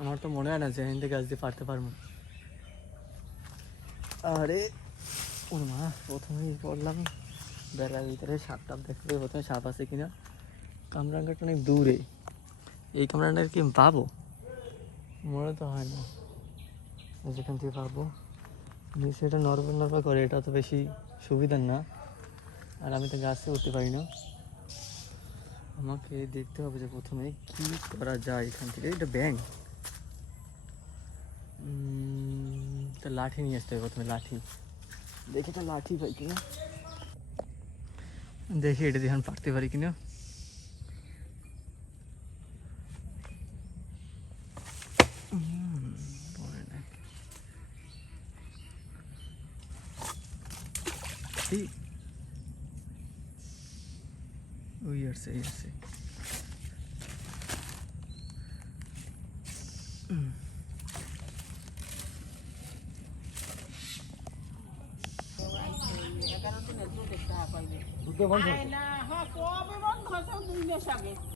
আমার তো মনে হয় না যে হিন্দি গাছ দিয়ে পারতে পারবো। আরে ওর মা, প্রথমেই পড়লাম বেড়ার ভিতরে সাপ টাপ দেখতে হবে, প্রথমে সাপ আছে কিনা। কামরাঙ্গাটা অনেক দূরে, এই কামরাঙ্গাটা কি পাবো? মনে তো হয় না যেখান থেকে পাবো। নিচে এটা নরবর নরবর করে, এটা তো বেশি সুবিধার না। আর আমি তো গাছে উঠতে পারি না। আমাকে দেখতে হবে যে প্রথমে কি করা যায় এখান থেকে। এটা ব্যাংক, তো লাঠি নিয়ে আসতে হবে প্রথমে। লাঠি দেখি তো লাঠি পাই কিনা, দেখি এটা দিয়ে এখন পারতে পারি কিনা। ওই আসছে, এই আসছে। দুধে বন্ধ